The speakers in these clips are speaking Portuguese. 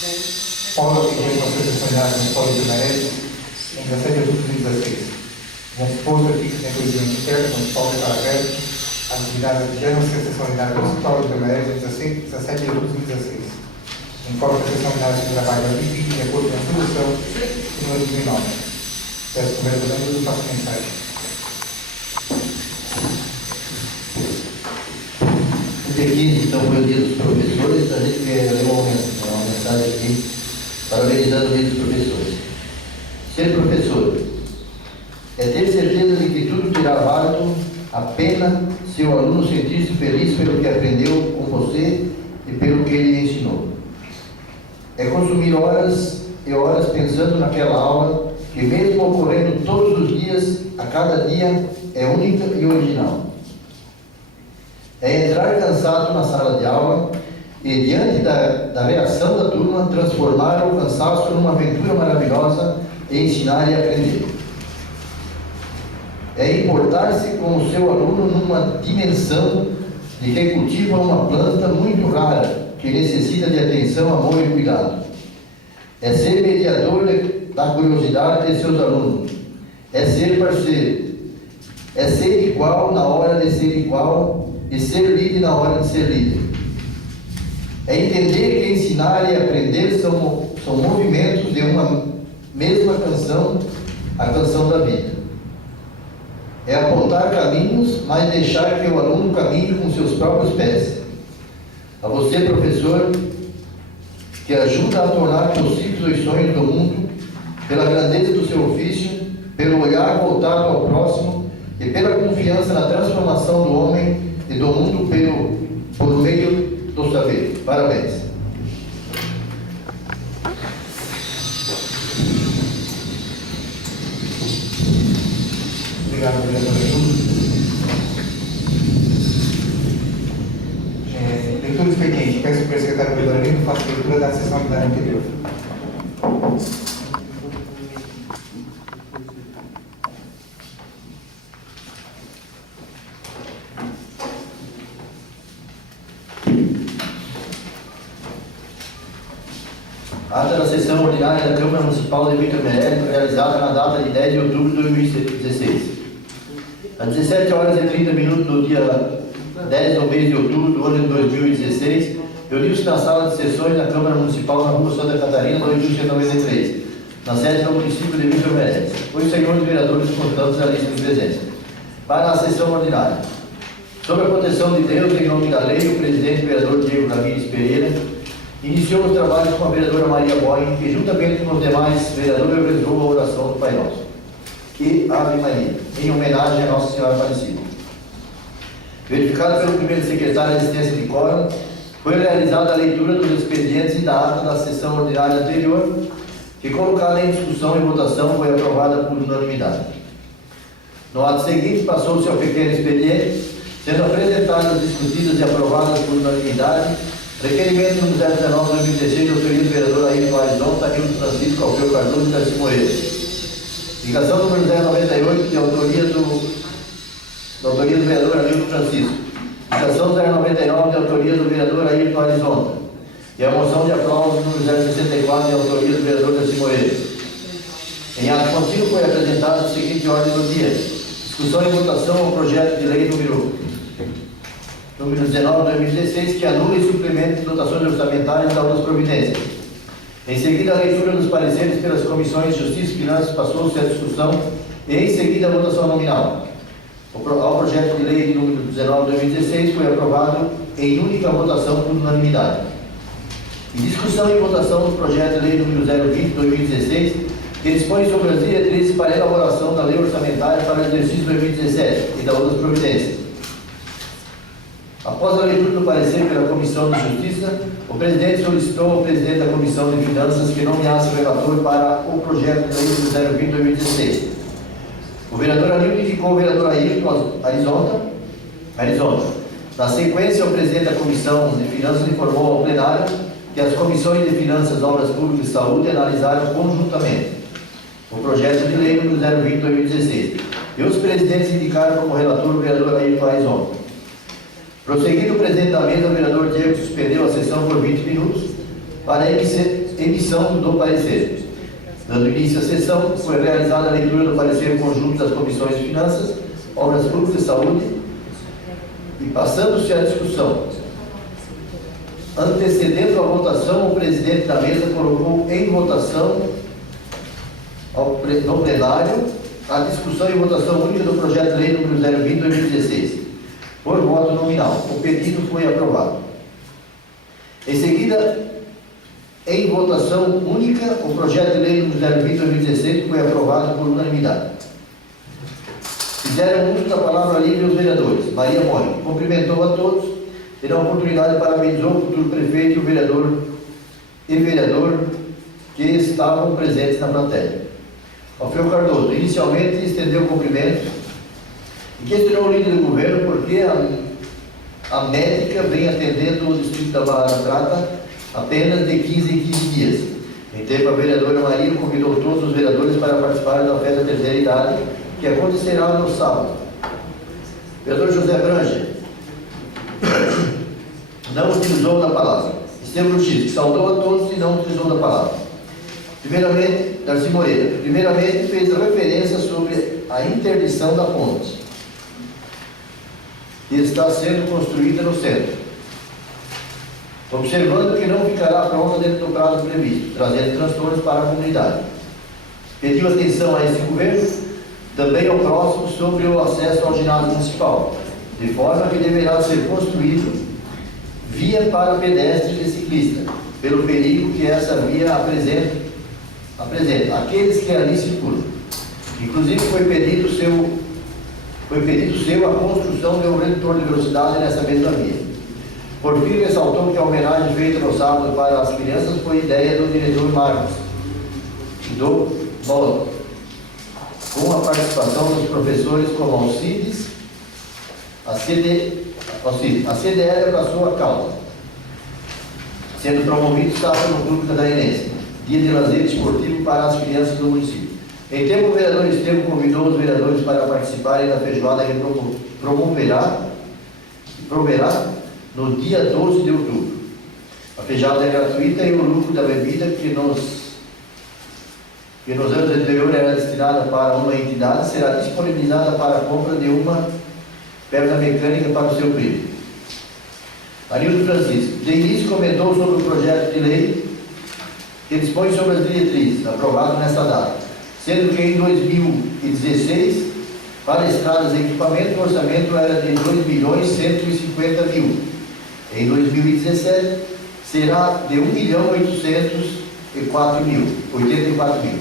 Paulo Guilherme, Conselho Seminário Municipal de Guimarães, em 17 de outubro de 2016. Já disposto aqui que tem presidente interno, Municipal de Caracas, a atividade da 26ª Sessão Ordinária do Municipal de Guimarães, em 17 de outubro de 2016. Informa que a Sessão Ordinária se trabalha em 2020, de acordo com a Resolução número 2009. Peço que o vereador Danilo faça a mensagem. Dia 15, então, foi o dia dos professores. A gente quer ler uma mensagem aqui, parabenizando o dia dos professores. Ser professor é ter certeza de que tudo terá válido a pena se o aluno sentir-se feliz pelo que aprendeu com você e pelo que ele ensinou. É consumir horas e horas pensando naquela aula que, mesmo ocorrendo todos os dias, a cada dia é única e original. É entrar cansado na sala de aula e, diante da reação da turma, transformar o cansaço numa aventura maravilhosa e ensinar e aprender. É importar-se com o seu aluno numa dimensão de que cultiva uma planta muito rara, que necessita de atenção, amor e cuidado. É ser mediador da curiosidade de seus alunos. É ser parceiro. É ser igual na hora de ser igual e ser líder na hora de ser líder. É entender que ensinar e aprender são movimentos de uma mesma canção, a canção da vida. É apontar caminhos, mas deixar que o aluno caminhe com seus próprios pés. A você, professor, que ajuda a tornar possíveis os sonhos do mundo, pela grandeza do seu ofício, pelo olhar voltado ao próximo e pela confiança na transformação do homem e do mundo por meio do saber. Parabéns. Obrigado, vereador Danilo. Leitura do expediente. Peço para o secretário vereador Danilo faça a leitura da sessão ordinária anterior. Ata da sessão ordinária da Câmara Municipal de Vitor Meirelles, realizada na data de 10 de outubro de 2016. Às 17 horas e 30 minutos do dia 10 do mês de outubro do ano de 2016, reuniu-se na sala de sessões da Câmara Municipal na Rua Santa Catarina, 2193, na sede do município de Vitor Meirelles. Os senhores vereadores constantes da lista de presença. Para a sessão ordinária. Sob a proteção de Deus, em nome da lei, o presidente vereador Diego Ramires Pereira iniciou os trabalhos com a vereadora Maria Boy, que, juntamente com os demais vereadores, realizou a oração do Pai Nosso, que Ave Maria, em homenagem a Nossa Senhora Aparecida. Verificado pelo primeiro secretário de assistência de quórum, foi realizada a leitura dos expedientes e da ata da sessão ordinária anterior, que, colocada em discussão e votação, foi aprovada por unanimidade. No ato seguinte, passou-se ao pequeno expediente, sendo apresentadas, discutidas e aprovadas por unanimidade, requerimento número 019/2016, de autoria do vereador Ayrton Arizonta, Nilton Francisco, Alfeu Cardoso e Garcia Moreira. Ligação número 098, de autoria do vereador Nilton Francisco. Ligação 099, de autoria do vereador Ayrton Arizonta. E a moção de aplauso número 064, de autoria do vereador Garcia Moreira. Em ato contínuo foi apresentada a seguinte ordem do dia: discussão e votação ao projeto de lei número 19/2016, que anula e suplementa dotações orçamentárias da outras providências. Em seguida, a leitura dos pareceres pelas comissões de Justiça e Finanças, passou-se a discussão e, em seguida, a votação nominal. Ao projeto de lei número 19/2016 foi aprovado em única votação por unanimidade. Em discussão e votação do projeto de lei número 020/2016, que dispõe sobre as diretrizes para a elaboração da lei orçamentária para o exercício 2017 e da outras providências. Após a leitura do parecer pela Comissão de Justiça, o presidente solicitou ao presidente da Comissão de Finanças que nomeasse o relator para o projeto de lei número 020/2016. O vereador Anilton indicou o vereador Ayrton Arizonta. Na sequência, o presidente da Comissão de Finanças informou ao plenário que as comissões de Finanças, Obras Públicas e Saúde analisaram conjuntamente o projeto de lei número 020/2016 e os presidentes indicaram como relator o vereador Ayrton Arizonta. Prosseguindo o presidente da mesa, o vereador Diego suspendeu a sessão por 20 minutos para a emissão do parecer. Dando início à sessão, foi realizada a leitura do parecer conjunto das comissões de Finanças, Obras Públicas e Saúde, e passando-se à discussão. Antecedendo a votação, o presidente da mesa colocou em votação no plenário a discussão e votação única do projeto de lei número 020/2016, por voto nominal. O pedido foi aprovado. Em seguida, em votação única, o projeto de lei número 020/2016 foi aprovado por unanimidade. Fizeram uso da palavra livre os vereadores. Maria Mônica cumprimentou a todos, terá a oportunidade de parabenizar o futuro prefeito e o vereador que estavam presentes na plateia. Alfredo Cardoso, inicialmente, estendeu o cumprimento e questionou o líder do governo porque a médica vem atendendo o distrito da Barra da Prata apenas de 15 em 15 dias. Em tempo, a vereadora Maria convidou todos os vereadores para participar da festa da terceira idade, que acontecerá no sábado. Vereador José Branja não utilizou da palavra. Estevam X, que saudou a todos e não utilizou da palavra. Primeiramente, Darcy Moreira. Primeiramente, fez referência sobre a interdição da ponte, que está sendo construída no centro, observando que não ficará pronta dentro do prazo previsto, trazendo transtornos para a comunidade. Pediu atenção a esse governo, também ao próximo, sobre o acesso ao ginásio municipal, de forma que deverá ser construído via para pedestres e ciclistas, pelo perigo que essa via apresenta aqueles que ali circulam. Inclusive foi pedido seu a construção de um redutor de velocidade nessa mesma via. Por fim, ressaltou que a homenagem feita no sábado para as crianças foi ideia do diretor Marcos e do Bola, com a participação dos professores como Alcides. A CDL abraçou a causa, sendo promovido sábado no Clube Catarinense, dia de lazer esportivo para as crianças do município. Em tempo, o vereador Estevam convidou os vereadores para participarem da feijoada que promoverá no dia 12 de outubro. A feijoada é gratuita e o lucro da bebida, que nos anos anteriores era destinada para uma entidade, será disponibilizada para a compra de uma perna mecânica para o seu primo. Arildo Francisco, de início, comentou sobre o projeto de lei que dispõe sobre as diretrizes, aprovado nesta data, sendo que em 2016, para estradas e equipamento, o orçamento era de 2.150.000. Em 2017, será de 1.804.000.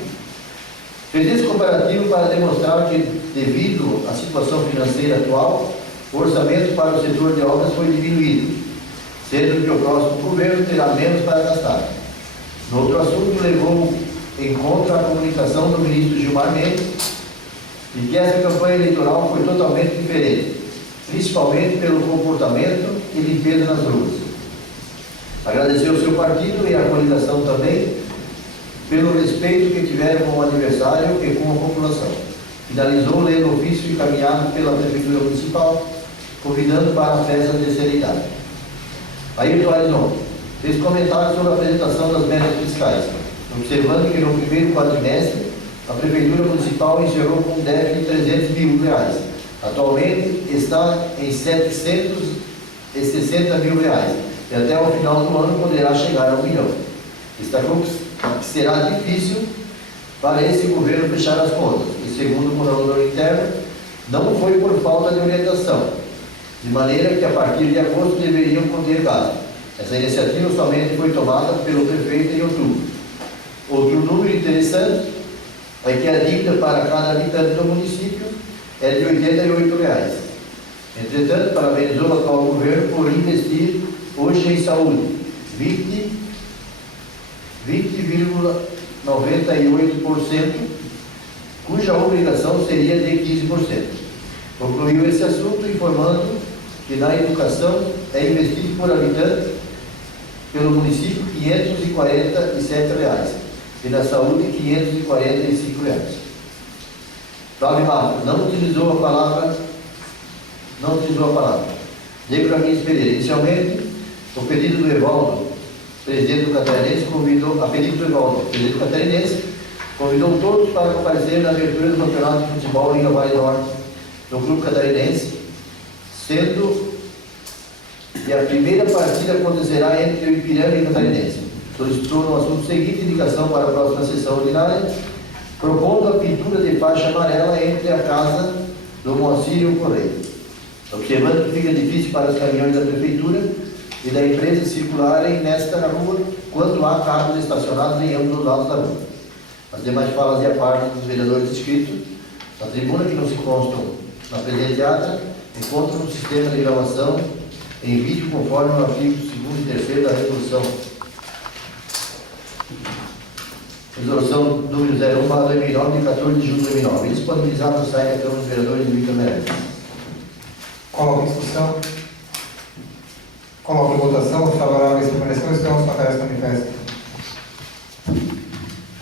Fez esse comparativo para demonstrar que, devido à situação financeira atual, o orçamento para o setor de obras foi diminuído, sendo que o próximo governo terá menos para gastar. No outro assunto, levou em conta a comunicação do ministro Gilmar Mendes de que essa campanha eleitoral foi totalmente diferente, principalmente pelo comportamento e limpeza nas ruas. Agradeceu o seu partido e a coligação também pelo respeito que tiveram com o adversário e com a população. Finalizou lendo o ofício encaminhado pela Prefeitura Municipal, convidando para a festa da terceira idade. Ayrton Arizon fez comentários sobre a apresentação das metas fiscais, observando que no primeiro quadrimestre a Prefeitura Municipal encerrou com um déficit de R$300.000. Atualmente está em R$760.000 e até o final do ano poderá chegar a R$1 milhão. Destacou que será difícil para esse governo fechar as contas e, segundo o controlador interno, não foi por falta de orientação, de maneira que a partir de agosto deveriam conter gasto. Essa iniciativa somente foi tomada pelo prefeito em outubro. Outro número interessante é que a dívida para cada habitante do município é de R$88. Entretanto, parabenizou o atual governo por investir hoje em saúde 20,98%, cuja obrigação seria de 15%. Concluiu esse assunto informando que na educação é investido por habitante pelo município R$547 e na saúde R$545. Flávio Marcos não utilizou a palavra. Diego Ramires Pereira. Inicialmente, o pedido do Evaldo presidente do Catarinense, convidou, a pedido do Evaldo, presidente do Catarinense, convidou todos para comparecer na abertura do campeonato de futebol Liga Vale Norte do Clube Catarinense, sendo que a primeira partida acontecerá entre o Ipiranga e o Catarinense. Solicitou no assunto seguinte indicação para a próxima sessão ordinária, propondo a pintura de faixa amarela entre a casa do Moacir e o Correio, observando que fica difícil para os caminhões da Prefeitura e da empresa circularem nesta rua quando há carros estacionados em ambos os lados da rua. As demais falas e a parte dos vereadores inscritos na tribuna que não se constam na presente ata encontram no sistema de gravação em vídeo conforme o artigo 2º e 3º da resolução. Resolução número 01/2009, de 14 de julho de 2009. E disponibilizado no site da Câmara dos Vereadores de Vicamerés. Coloco em discussão. Coloco em votação. Os favoráveis permaneceram, estão os contrários manifestos.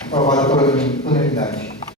Aprovada por unanimidade.